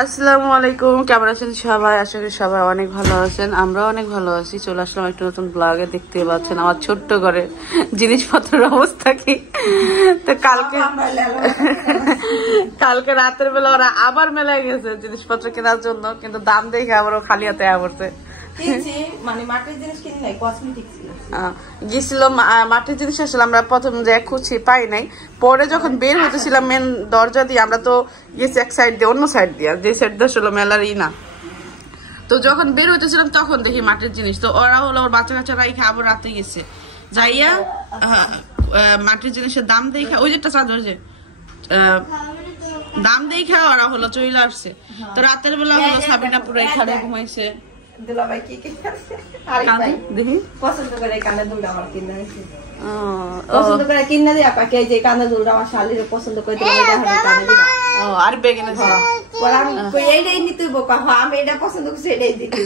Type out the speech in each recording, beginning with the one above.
আসসালামু আলাইকুম, কেমন আছেন সবাই? আশা করি সবাই অনেক ভালো আছেন, আমরা অনেক ভালো আছি। চলে আসলাম একটা নতুন ব্লগে। দেখতে পাচ্ছেন আমার ছোট্ট ঘরের জিনিসপত্রের অবস্থা কি। তো কালকে রাতের বেলা ওরা আবার মেলায় গেছে জিনিসপত্র কেনার জন্য, কিন্তু দাম দেখে আবারও খালি হাতে পড়ছে। গেছিল মাটির জিনিস আসলে আমরা প্রথম যে খুঁজছি পাই নাই, পরে যখন বের হতেছিলাম মেন দরজা দিয়ে, আমরা তো গেছি এক সাইড দিয়ে, অন্য সাইড দিয়ে, যে সাইড দিয়ে আসলে মেলার না। তো যখন বের হইতেছিলাম তখন দেখি মাটির জিনিস। তো ওরা হলো ওর বাচ্চা কাচ্চারা আবার রাতে গেছে যাইয়া মাটির জিনিসের দাম দেখে, ওই যেটা চাদর যে দাম দেখে ওরা হলো চলে আসছে। তো রাতের বেলা হলো সাবিনা পুরো এখানে ঘুমাইছে। পছন্দ করে কানে দুলটা আমার কিনা পছন্দ করে কিনা দিয়ে আপাকে যে কানে দুলটা আমার শালির পছন্দ করে আর বেগেনে এইটাই নিতে বোকা। আমি এটা পছন্দ করছি, এটাই দিতে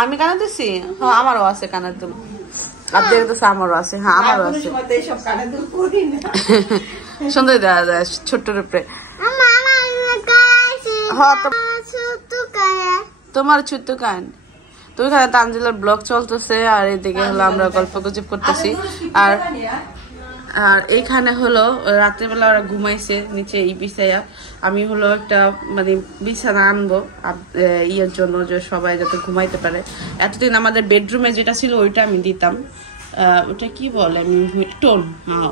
আমি কানে দিছি। হ্যাঁ আমারও আছে কানের দুল, আর দেখতেছে আমারও আছে। হ্যাঁ আমারও আছে। সুন্দর দেখা যায় ছোট্ট রূপে। তোমার ছোট্ট কান তো ওইখানে তানজিলার ব্লগ চলতেছে, আর এদিকে হলো আমরা গল্প গুজব করতেছি। আর আর এইখানে হলো রাত্রেবেলা ওরা ঘুমাইছে নিচে এই বিছাইয়া। আমি হলো একটা মানে বিছানা আনবো ইয়ের জন্য, যে সবাই যাতে ঘুমাইতে পারে। এতদিন আমাদের বেডরুমে যেটা ছিল ওইটা আমি দিতাম, ওটা কি বলে টোন। হ্যাঁ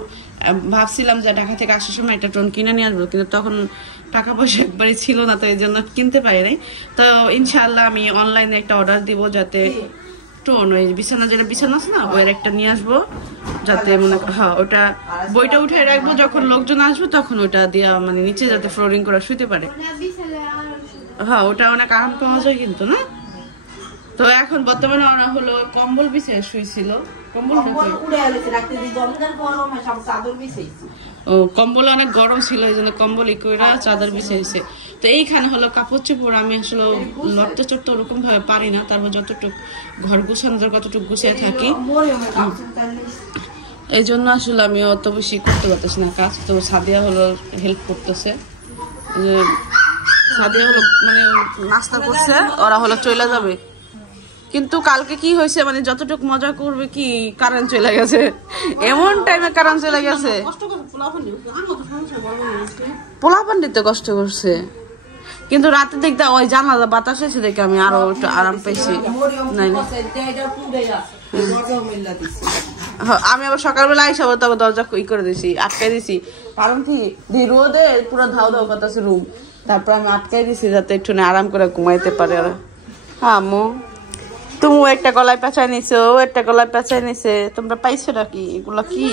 ভাবছিলাম যে ঢাকা থেকে আসার সময় একটা টোন কিনে নিয়ে আসবো, কিন্তু তখন টাকা পয়সা একবারে ছিল না, তো এই জন্য কিনতে পারি নাই। তো ইনশাআল্লাহ আমি অনলাইনে একটা অর্ডার দিব, যাতে টোন ওই বিছানা যেটা বিছানা আছে না ওই একটা নিয়ে আসবো, যাতে মনে হ্যাঁ ওটা বইটা উঠে রাখবো, যখন লোকজন আসবো তখন ওটা দিয়া মানে নিচে যাতে ফ্লোরিং করে শুইতে পারে। হ্যাঁ ওটা অনেক আরাম পাওয়া যায় কিন্তু না। তো এখন বর্তমানে ওরা হলো কম্বল বিছিয়ে শুয়েছিল। কম্বল অনেক গরম ছিল, এই জন্য কম্বল ইকুইরা চাদর বিছিয়েছে। তো এইখানে হলো কাপড় চোপড় আমি আসলে লড়তে চড়তে ওরকম ভাবে পারি না, তারপর যতটুকু ঘর গুছানো কতটুকু গুছিয়ে থাকি, এই জন্য আসলে আমি অত বেশি করতে পারতেছি না কাজ। তো সাদিয়া হলো হেল্প করতেছে, সাদিয়া হলো মানে নাস্তা করছে, ওরা হলো চলে যাবে। কিন্তু কালকে কি হয়েছে মানে যতটুকু মজা করবে কি কারেন্ট চলে গেছে, এমন টাইমে কারেন্ট চলে গেছে। পোলা পান্ডিতে কষ্ট করছে, কিন্তু রাতে দেখতে ওই জানালা বাতাস এসে দেখে আমি আরো একটু আরাম পেয়েছি। আমি আবার সকালবেলা আইসা তবে দরজা ই করে দিছি, আটকাই দিছি, কারণ কি রোদে পুরো ধাও ধাও করতেছে রুম। তারপর আমি আটকাই দিছি যাতে একটু আরাম করে ঘুমাইতে পারে ওরা। হ্যাঁ আম্মু তুমি একটা গলায় পেঁচাই নিছো, একটা গলায় পেঁচাই নিছে, তোমরা পাইছো নাকি এগুলা? কি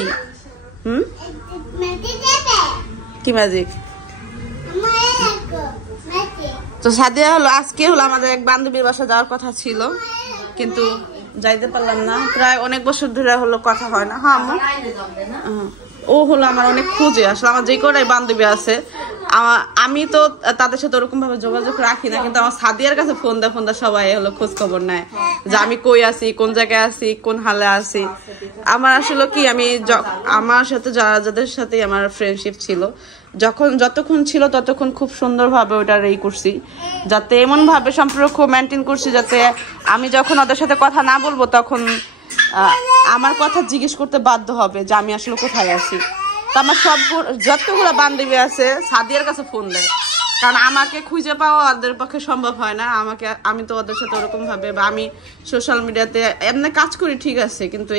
কি ম্যাজিক? তো সাদিয়া হলো আজকে হলো আমাদের এক বান্ধবীর বাসা যাওয়ার কথা ছিল, কিন্তু যাইতে পারলাম না। প্রায় অনেক বছর ধরে হলো কথা হয় না। হ্যাঁ আম্মু ও হলো আমার অনেক খুঁজে, আসলে আমার যে কটাই বান্ধবী আছে আমি তো তাদের সাথে ওরকম ভাবে যোগাযোগ রাখি না, কিন্তু আমার সাদিয়ার কাছে ফোন দেয় সবাই হলো খোঁজ খবর নেয় যে আমি কই আছি, কোন জায়গায় আছি, কোন হালে আছি। আমার আসলে কি আমি আমার সাথে যাদের সাথে আমার ফ্রেন্ডশিপ ছিল, যতক্ষণ ছিল ততক্ষণ খুব সুন্দরভাবে ওটা রেই করছি, যাতে এমন ভাবে সম্পর্ক মেনটেন করছি যাতে আমি যখন ওদের সাথে কথা না বলবো তখন আমার কথা জিজ্ঞেস করতে বাধ্য হবে যে আমি আসলে কোথায় আছি। তো আমার যতগুলো বান্ধবী আছে সাদিয়ার কাছে ফোন দেয়, কারণ আমাকে খুঁজে পাওয়া ওদের পক্ষে সম্ভব হয় না। আমি তো ওদের সাথে ওরকম ভাবে, বা আমি সোশ্যাল মিডিয়াতে এমনি কাজ করি ঠিক আছে, কিন্তু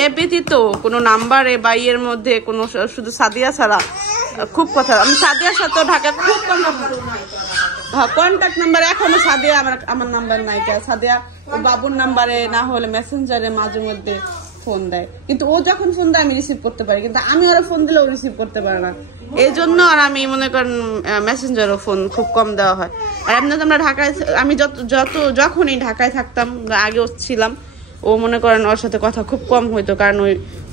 এ ব্যতীত কোনো নাম্বারে বা ইয়ের মধ্যে কোনো শুধু সাদিয়া ছাড়া খুব কথা। আমি সাদিয়ার সাথে ঢাকা খুব কন্ট্যাক্ট নাম্বার এখনো সাদিয়া আমার নাম্বার নাই, সাদিয়া বাবুর নাম্বারে না হলে মেসেঞ্জারে মাঝে মধ্যে ফোন দেয়, কিন্তু ও যখন ফোন দেয় আমি রিসিভ করতে পারি, কিন্তু আমি ওরা ফোন দিলে ও রিসিভ করতে পারে না। এই জন্য আর আমি মনে করেন মেসেঞ্জারও ফোন খুব কম দেওয়া হয়। আর এমনি তো আমরা ঢাকায়, আমি যখনই ঢাকায় থাকতাম, আগেও ছিলাম, ও মনে করেন ওর সাথে কথা খুব কম হইতো, কারণ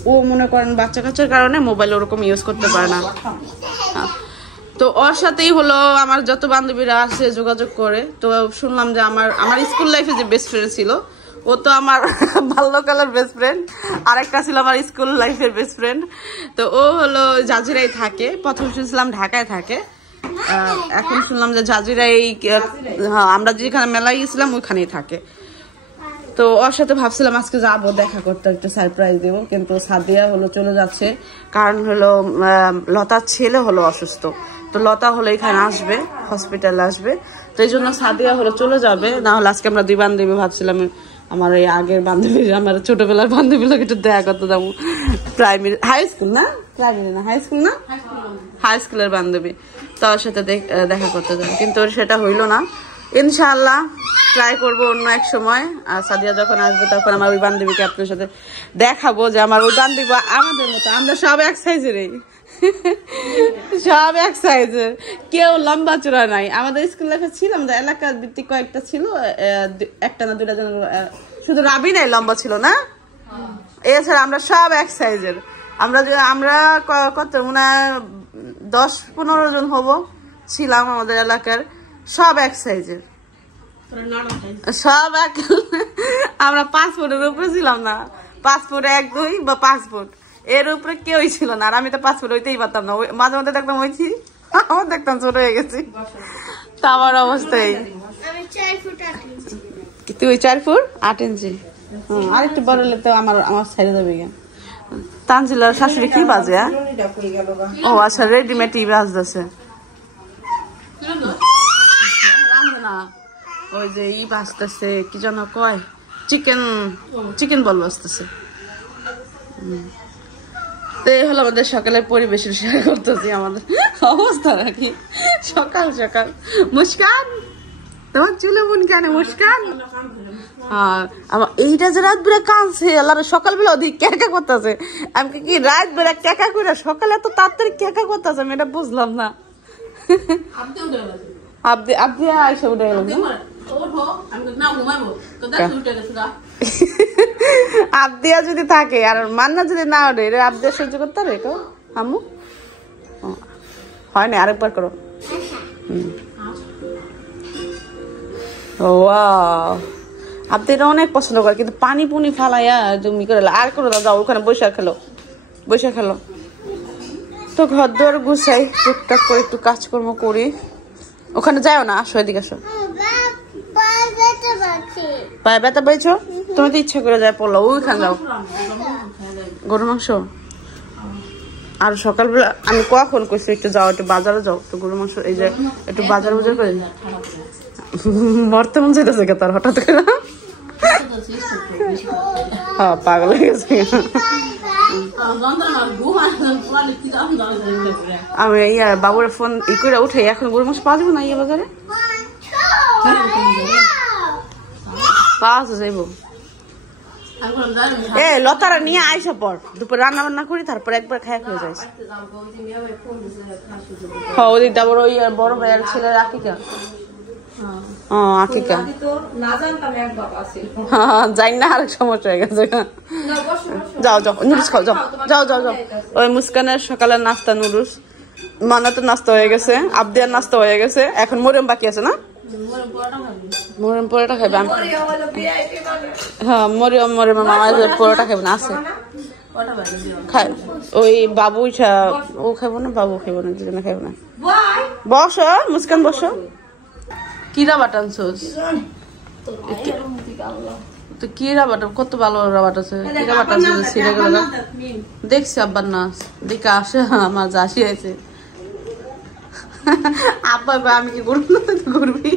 ও মনে করেন বাচ্চা কাচ্চার কারণে মোবাইল ওরকম ইউজ করতে পারে না। তো ওর সাথেই হলো আমার যত বান্ধবীরা আছে যোগাযোগ করে। তো শুনলাম যে আমার স্কুল লাইফে যে বেস্ট ফ্রেন্ড ছিল ও তো আমার বাল্যকালের বেস্ট ফ্রেন্ড, আরেকটা ছিল আমার স্কুল লাইফের বেস্ট ফ্রেন্ড। তো ও হলো জাজিরাই থাকে, প্রথম শুনছিলাম ঢাকায় থাকে, এখন শুনলাম যে জাজিরাই, হ্যাঁ আমরা যেখানে মেলায় গেছিলাম ওইখানেই থাকে। তো ওর সাথে ভাবছিলাম আজকে যাবো দেখা করতে, একটা সারপ্রাইজ দেবো, কিন্তু সাদিয়া হলো চলে যাচ্ছে, কারণ হলো লতার ছেলে হলো অসুস্থ। তো লতা হলো এখানে আসবে, হসপিটালে আসবে, তো এই জন্য সাদিয়া হলো চলে যাবে। না হলে আজকে আমরা দুই বান্ধবী ভাবছিলাম, আমার এই আগের বান্ধবী, আমার ছোটবেলার বান্ধবীর লোক একটু দেখা করতে যাবো। প্রাইমারি হাই স্কুল না, প্রাইমারি না হাই স্কুল না, হাই স্কুলের বান্ধবী, তার সাথে দেখা করতে যাবো, কিন্তু সেটা হইলো না। ইনশাআল্লাহ ট্রাই করবো অন্য এক সময়। আর সাদিয়া যখন আসবে তখন আমার ওই বান্ধবীকে আপনার সাথে দেখাবো, যে আমার ওই বান্ধবী আমাদের মতো, আমরা সব এক সাইজেরই, সব এক সাইজের, কেউ লম্বা চূড়া নাই। আমাদের স্কুল লাইফে ছিল, আমাদের এলাকা ভিত্তিক কয়েকটা ছিল, একটা না দুটা জন, শুধু রাবি নাই লম্বা ছিল না, এছাড়া আমরা সব এক সাইজের। আমরা কত মনে হয় 10-15 জন হবো ছিলাম আমাদের এলাকার, সব এক সাইজের, সব এক। আমরা 5 ফুটের উপরে ছিলাম না, 5 ফুট 1-2 বা 5 ফুট এর উপরে কেউই ছিল না। আর আমি তো 5 ফুট হইতেই পারতাম না, মাঝে মধ্যে দেখতাম হয়েছি, আমার দেখতাম ছোট হয়ে গেছি। তা আমার অবস্থায় তুই 4 ফুট 8 ইঞ্চি, আর একটু বড় হলে তো আমার ছেড়ে দেবে। তানজিলার শাশুড়ি কি বাজে? ও আচ্ছা, রেডিমেড ই বাজতেছে না, ওই যে ই বাজতেছে কি যেন কয়, চিকেন বল বাজতেছে। তো এই হলো আমাদের সকালের পরিবেশের শেয়ার করতেছি, আমাদের অবস্থা নাকি সকাল সকাল। মুস্কান, তোমার চুলে বোন কেন মুস্কান? আমার এইটা যে রাত বেড়ে কানছে, আল্লাহ সকালবেলা অধিক ক্যাকা করতেছে। আমি কি রাত বেড়ে ক্যাকা করে সকালে এত তাড়াতাড়ি ক্যাকা করতেছে, আমি এটা বুঝলাম না। আপনি আইসা উঠে গেল, আবদিয়া যদি থাকে আর মান্না যদি না ওঠে, এটা আবদিয়া সহ্য করতে পারে কেউ? আম্মু হয় না, আরেকবার করো। ও আপনি এটা অনেক পছন্দ করে, কিন্তু পানি পুনি ফালাইয়া তুমি করে আর করো দাদা, ওখানে বসে খেলো। তো ঘর দর গুছাই, টুকটাক করে একটু কাজকর্ম করি। ওখানে যাও না, আসো এদিকে আসো। পায়ে ব্যথা পেয়েছো? তুমি তো ইচ্ছা করে যায় পড়লো, ওইখানে যাও। গরুর মাংস আর সকালবেলা আমি কখন কইছি একটু যাও, একটু বাজারে যাও, তো গরুর মাংস এই যে একটু বাজার করে মরতে মন চাইতেছে তার হঠাৎ করে। হ্যাঁ পাগল হয়ে গেছে। আমি বাবুর ফোন ই করে উঠে, এখন গরুর মাংস পাওয়া যাবো না ইয়ে বাজারে, পাওয়া যাইব। এ লতারা নিয়ে আইসা পর দুপুর রান্না বান্না করি, তারপর একবার খাই হয়ে যায়। হ্যাঁ ওদিকটা বড় ওই বড় ভাইয়ের ছেলের আকিকা, আকিকা যাই না, আরেক সমস্যা হয়ে গেছে। যাও নুডলস খাও, যাও। ওই মুস্কানের সকালের নাস্তা নুডলস, মানাতের নাস্তা হয়ে গেছে, আবদিয়ার নাস্তা হয়ে গেছে, এখন মরিয়ম বাকি আছে না, মরিয়ম পরোটা খাইবে। হ্যাঁ মরিয়ম মামা পরোটা খাইবে না, আছে খাই। ওই বাবু ও খাইবো না, বাবু খাইবো না, দুজনে খাইবো না। বসো মুস্কান বসো। কিরা বাটান সোস, তো কিরা বাটান কত ভালো রাবাট আছে, কিরা বাটান সোস ছিঁড়ে গেল। দেখছি আব্বার নাচ দেখে আসে, আমার যাসি আছে। আব্বা আমি কি করবো না, করবি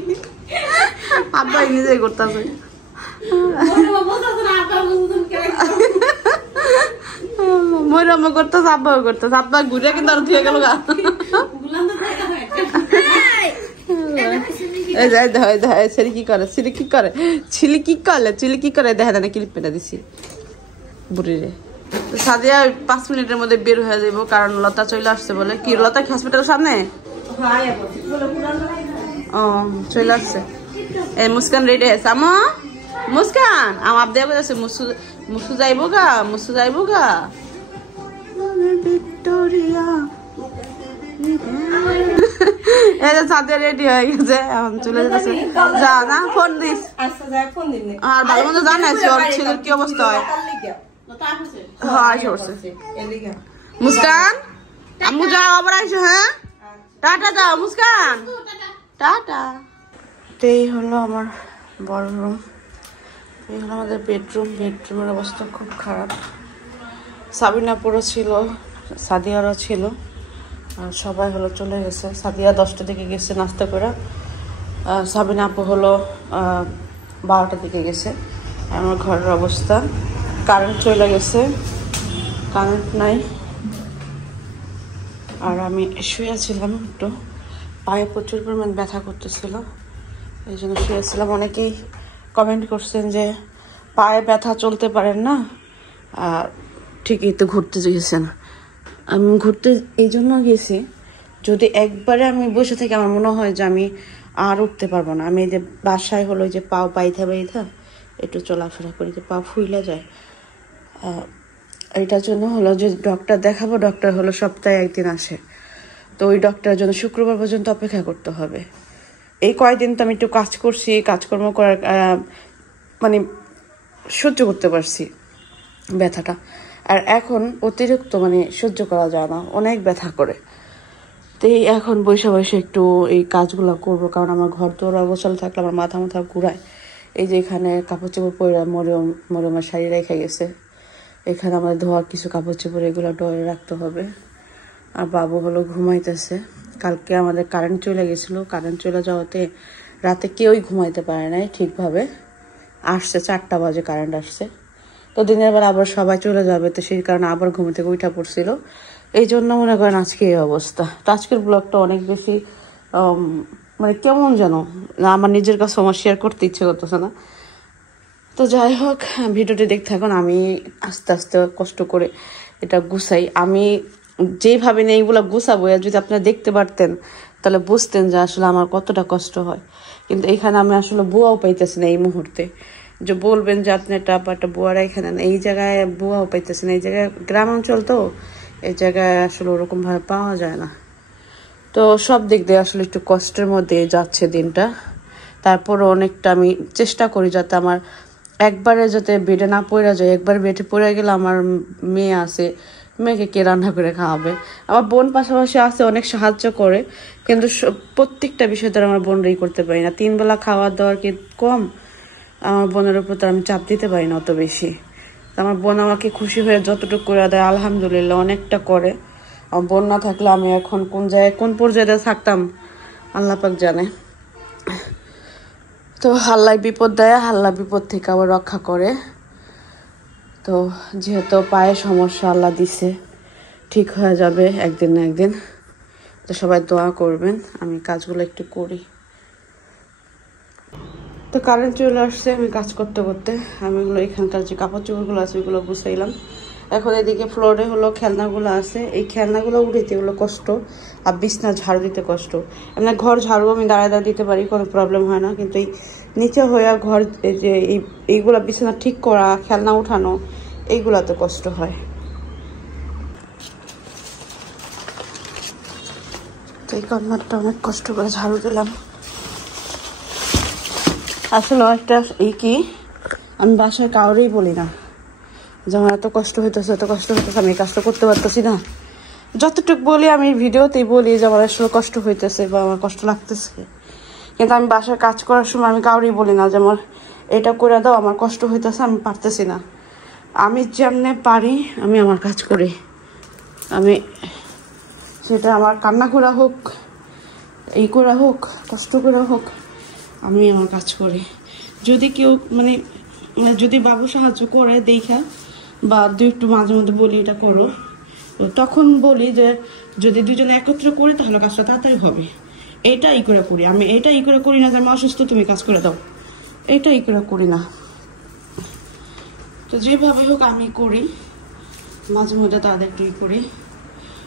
আব্বাই নিজেই করতেছে। ময়ূরাম্মা করতেছে, আব্বাও করতেছে, আব্বা ঘুরে কিন্তু আর ধুয়ে গেল গা। চিলি কি করে দেখা যায় ক্লিপ পেটা দিছি বুড়িরে। সাদিয়া 5 মিনিটের মধ্যে বের হয়ে যাবো, কারণ লতা চলে আসছে বলে। কি লতা কি হসপিটালের সামনে? ও চলে আসছে। এই মুস্কান রেডি আছে। আমা মুস্কান আমার আবদিয়া বলেছে মুসু যাইবো গা ভিক্টোরিয়া এই যে সাদিয়া রেডি হয়ে গেছে এখন চলে যেতেছে যা না ফোন দিস আচ্ছা যাই ফোন দিন আর ভালো মতো জানাইছি ওর ছেলের কি অবস্থা হয় হ্যাঁ আইসে মুস্কান আম্মু যাও আবার আইসো হ্যাঁ টাটা যাও মুস্কান টাটা এই হলো আমার বড় রুম এই হলো আমাদের বেডরুমের অবস্থা খুব খারাপ সাবিনা পুরো ছিল সাদিয়ারও ছিল আর সবাই হলো চলে গেছে সাদিয়া 10টার দিকে গেছে নাস্তা করে সাবিনা আপু হলো 12টার দিকে গেছে আমার ঘরের অবস্থা কারেন্ট চলে গেছে কারেন্ট নাই আর আমি শুয়েছিলাম একটু পায়ে প্রচুর পরিমাণ ব্যথা করতেছিল এই জন্য শুয়েছিলাম অনেকেই কমেন্ট করছেন যে পায়ে ব্যথা চলতে পারেন না আর ঠিকই তো ঘুরতে গেছেন আমি ঘুরতে এই জন্য গেছি যদি একবারে আমি বসে থাকি আমার মনে হয় যে আমি আর উঠতে পারবো না আমি এই যে বাসায় হলো যে পাও বাইথা একটু চলাফেরা করি যে পা ফুইলা যায় এটার জন্য হলো যে ডক্টর দেখাবো ডক্টর হলো সপ্তাহে একদিন আসে তো ওই ডক্টরের জন্য শুক্রবার পর্যন্ত অপেক্ষা করতে হবে এই কয়েকদিন তো আমি একটু কাজ করছি কাজকর্ম করার মানে সহ্য করতে পারছি ব্যথাটা আর এখন অতিরিক্ত মানে সহ্য করা যায় না অনেক ব্যথা করে তো এখন বসে একটু এই কাজগুলো করব কারণ আমার ঘর তো অবসল থাকলে আমার মাথা ঘুরায় এই যে এখানে কাপড় চোপড় পরে মরিয়মের শাড়ি রেখে গেছে এখানে আমার ধোয়া কিছু কাপড় চোপড় এগুলো ডরে রাখতে হবে আর বাবু হলো ঘুমাইতেছে কালকে আমাদের কারেন্ট চলে গেছিলো কারেন্ট চলে যাওয়াতে রাতে কেউই ঘুমাইতে পারে নাই ঠিকভাবে আসছে 4টা বাজে কারেন্ট আসছে তো দিনের বেলা আবার সবাই চলে যাবে তো সেই কারণে আবার ঘুম থেকে উঠা পড়ছিল এই জন্য মনে করেন আজকে এই অবস্থা তো আজকের ব্লগটা অনেক বেশি মানে কেমন যেন আমার নিজের কাছে আমার শেয়ার করতে ইচ্ছে করতেছে না তো যাই হোক ভিডিওটি দেখতে থাকুন আমি আস্তে আস্তে কষ্ট করে এটা গুছাই আমি যেভাবে নিয়ে এইগুলো গুছাবো যদি আপনারা দেখতে পারতেন তাহলে বুঝতেন যে আসলে আমার কতটা কষ্ট হয় কিন্তু এখানে আমি আসলে বুয়াও পাইতেছি না এই মুহূর্তে যে বলবেন যে আপনি একটা বুয়ারা এখানে এই জায়গায় বুয়াও পাইতেছি না এই জায়গায় গ্রাম অঞ্চল তো এই জায়গায় আসলে ওরকম ভাবে পাওয়া যায় না তো সব দিক দিয়ে আসলে একটু কষ্টের মধ্যে যাচ্ছে দিনটা তারপরে অনেকটা আমি চেষ্টা করি যাতে আমার একবারে যাতে বেডে না পড়ে যায় একবার বেডে পড়ে গেলে আমার মেয়ে আছে মেয়েকে কে রান্না করে খাওয়াবে আমার বোন পাশাপাশি আছে অনেক সাহায্য করে কিন্তু প্রত্যেকটা বিষয় তো আমার বোনরাই করতে পারি না 3 বেলা খাওয়া দাওয়ার কি কম আমার বোনের উপর তো আমি চাপ দিতে পারি না অত বেশি আমার বোন আমাকে খুশি হয়ে যতটুকু করে দেয় আলহামদুলিল্লাহ অনেকটা করে আমার বোন না থাকলে আমি এখন কোন পর্যায়ে থাকতাম আল্লাহ পাক জানে তো আল্লাহ বিপদ দেয় আল্লাহ বিপদ থেকে আবার রক্ষা করে তো যেহেতু পায়ে সমস্যা আল্লাহ দিছে ঠিক হয়ে যাবে একদিন না একদিন তো সবাই দোয়া করবেন আমি কাজগুলো একটু করি তো কারেন্ট চলে আসছে আমি কাজ করতে করতে আমি এগুলো এখানকার যে কাপড় চোপড়গুলো আছে ওইগুলো গুছাইলাম এখন এদিকে ফ্লোরে হলো খেলনাগুলো আছে এই খেলনাগুলো উঠাইতে এগুলো কষ্ট আর বিছনা ঝাড়ু দিতে কষ্ট এমনি ঘর ঝাড়ু আমি দাঁড়ায় দিতে পারি কোনো প্রবলেম হয় না কিন্তু এই নিচে হয়ে ঘর এই যে এইগুলা বিছানা ঠিক করা খেলনা উঠানো এইগুলাতে কষ্ট হয় তো এই কর্নারটা অনেক কষ্ট করে ঝাড়ু দিলাম আসলে একটা কি আমি বাসায় কাউরেই বলি না যে আমার এত কষ্ট হইতেছে আমি এই কাজটা করতে পারতেছি না যতটুকু বলি আমি ভিডিওতেই বলি যে আমার আসলে কষ্ট হইতেছে বা আমার কষ্ট লাগতেছে কিন্তু আমি বাসায় কাজ করার সময় আমি কাউরেই বলি না যে আমার এটা করে দাও আমার কষ্ট হইতেছে আমি পারতেছি না আমি যেমনে পারি আমি আমার কাজ করি আমি সেটা আমার কান্না করা হোক এই করা হোক কষ্ট করা হোক আমি আমার কাজ করি যদি কেউ মানে যদি বাবু সাহায্য করে দেখা বা একটু মাঝে মধ্যে বলি এটা করো তখন বলি যে যদি দুজনে একত্রে করি তাহলে কাজটা তাড়াতাড়ি হবে এটা ই করে করি আমি এটা ই করে করি না যে আমি অসুস্থ তুমি কাজ করে দাও এটা ই করে করি না তো যেভাবে হোক আমি করি মাঝে মধ্যে তাদের একটু ই করি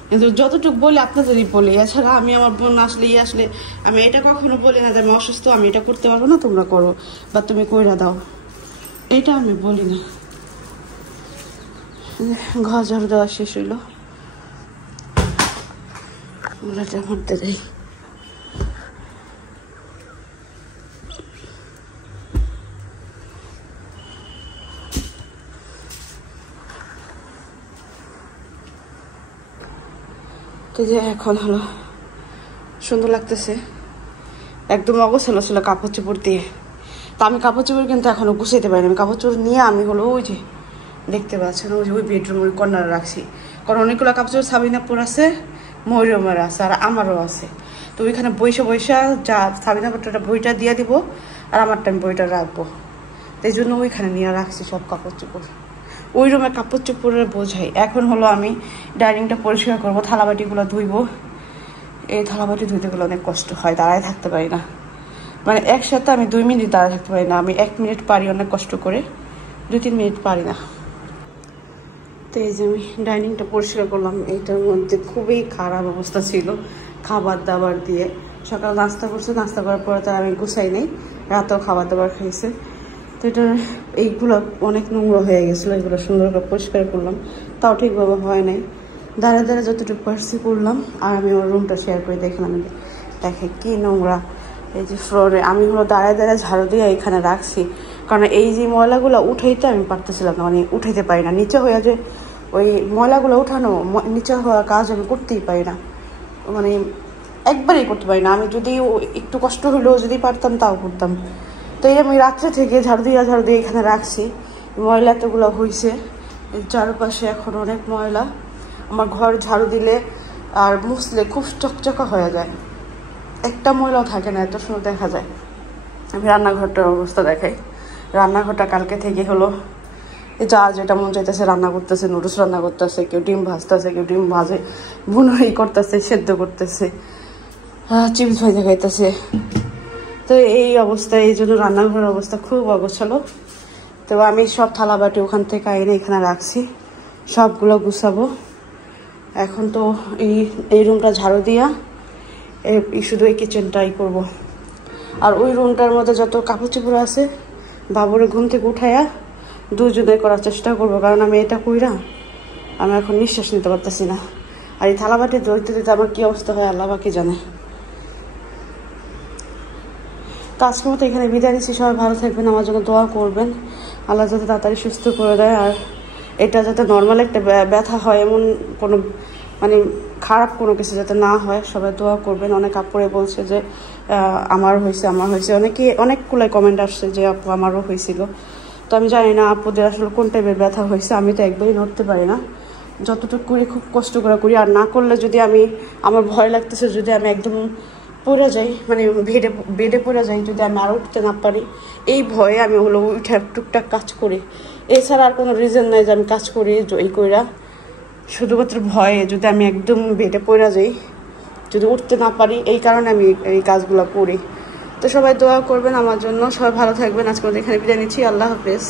কিন্তু যতটুকু বলি আপনাদেরই বলি এছাড়া আমি আমার বোন আসলে আসলে আমি এটা কখনো বলি না যে আমি অসুস্থ আমি এটা করতে পারবো না তোমরা করো বা তুমি কইরা দাও এটা আমি বলি না ঘর ঝাড়ু দেওয়া শেষ হইলো মারতে যাই তো যে এখন হলো সুন্দর লাগতেছে, একদম অগোছালো ছিল কাপড় চোপড় দিয়ে। তা আমি কাপড় চোপড় কিন্তু এখনো গুছাইতে পারিনি। আমি কাপড় চোপড় নিয়ে আমি হলো ওই যে দেখতে পাচ্ছেন ওই যে ওই বেডরুমের কর্নারে রাখছি, কারণ অনেকগুলো কাপড় চোপড় সাবিনাপুর আছে, মরিয়মের আছে, আর আমারও আছে। তো ওইখানে বৈশা যা সাবিনাপুরটা বইটা দিয়ে দিব, আর আমারটা আমি বইটা রাখবো। এই জন্য ওইখানে নিয়ে রাখছি সব কাপড় চোপড়। ওই রুমে কাপড় চোপড়ের বোঝাই। এখন হলো আমি ডাইনিংটা পরিষ্কার করবো, থালাবাটিগুলো ধুইবো। এই থালাবাটি ধুইতে গেলে অনেক কষ্ট হয়, দাঁড়ায় থাকতে পারি না। মানে একসাথে আমি 2 মিনিট দাঁড়ায় থাকতে পারি না। আমি 1 মিনিট পারি অনেক কষ্ট করে, 2-3 মিনিট পারি না। তো এই যে আমি ডাইনিংটা পরিষ্কার করলাম। এইটার মধ্যে খুবই খারাপ অবস্থা ছিল খাবার দাবার দিয়ে। সকাল নাস্তা করছে, নাস্তা করার পরে তার আমি গুছাই নেই, রাতেও খাবার দাবার খাইছে। তো এটা এইগুলো অনেক নোংরা হয়ে গেছিলো, এগুলো সুন্দর করে পরিষ্কার করলাম, তাও ঠিকভাবে হয় নাই। দাঁড়া দাঁড়া যতটুকু পারছি করলাম। আর আমি ওর রুমটা শেয়ার করে দেখলাম, দেখে কি নোংরা। এই যে ফ্লোরে আমি হলো দাঁড়ায় দাঁড়ায় ঝাড়ু দিয়ে এখানে রাখছি, কারণ এই যে ময়লাগুলো উঠাইতে আমি পারতেছিলাম না, মানে উঠাইতে পারি না। নিচে হয়ে যে ওই ময়লাগুলো উঠানো, নিচে হওয়া কাজ আমি করতেই পারি না, মানে একবারেই করতে পারি না। আমি যদি একটু কষ্ট হলেও যদি পারতাম তাও করতাম। তো এই আমি রাত্রে থেকে ঝাড়ু দিয়ে এখানে রাখছি। ময়লা এতগুলো হয়েছে চারপাশে, এখন অনেক ময়লা। আমার ঘর ঝাড়ু দিলে আর মুছলে খুব চকচকা হয়ে যায়, একটা ময়লাও থাকে না, এত সুন্দর দেখা যায়। আমি রান্নাঘরটার অবস্থা দেখাই। রান্নাঘরটা কালকে থেকে হলো যা যেটা মন চাইতেছে রান্না করতেছে, নুডলস রান্না করতেছে, কেউ ডিম ভাজতেছে, কেউ ডিম ভাজে বুনাই করতেছে, সেদ্ধ করতেছে, চিপস ভাজা খাইতেছে। তো এই অবস্থায়, এই জন্য রান্নাঘরের অবস্থা খুব অগোছালো। তো আমি সব থালাবাটি ওখান থেকে এনে এখানে রাখছি, সবগুলো গুছাবো। এখন তো এই রুমটা ঝাড়ু দিয়া শুধু এই কিচেনটাই করব। আর ওই রুমটার মধ্যে যত কাপড় চোপড় আছে বাবুরে ঘুম থেকে উঠাইয়া দুজনে করার চেষ্টা করবো, কারণ আমি এটা কইরা আমি এখন নিঃশ্বাস নিতে পারতেছি না। আর এই থালাবাটি ধরতে দিতে আমার কী অবস্থা হয় আল্লাহ বাকি জানে। তো আজকের মতো এখানে বিদায় নিচ্ছি। সবাই ভালো থাকবেন, আমার জন্য দোয়া করবেন, আল্লাহ যাতে তাড়াতাড়ি সুস্থ করে দেয়। আর এটা যাতে নর্মাল একটা ব্যথা হয়, এমন কোনো মানে খারাপ কোনো কিছু যাতে না হয়, সবাই দোয়া করবেন। অনেক আপুরে বলছে যে আমার হয়েছে। অনেকগুলো কমেন্ট আসছে যে আপু আমারও হয়েছিল। তো আমি জানি না আপুদের আসলে কোন টাইপের ব্যথা হয়েছে। আমি তো একবারই নড়তে পারি না, যতটুকু করি খুব কষ্ট করে করি। আর না করলে যদি আমার ভয় লাগতেছে যদি আমি একদম পড়ে যাই, মানে বেডে পড়ে যাই, যদি আমি আরও উঠতে না পারি, এই ভয়ে আমি হলো উঠে টুকটাক কাজ করি। এছাড়া আর কোনো রিজন নাই যে আমি কাজ করি এই কইরা, শুধুমাত্র ভয়ে যদি আমি একদম বেডে পড়ে যাই, যদি উঠতে না পারি, এই কারণে আমি এই কাজগুলো করি। তো সবাই দোয়া করবেন আমার জন্য, সবাই ভালো থাকবেন। আজকে এখানে বিদায় নিচ্ছি, আল্লাহ হাফেজ।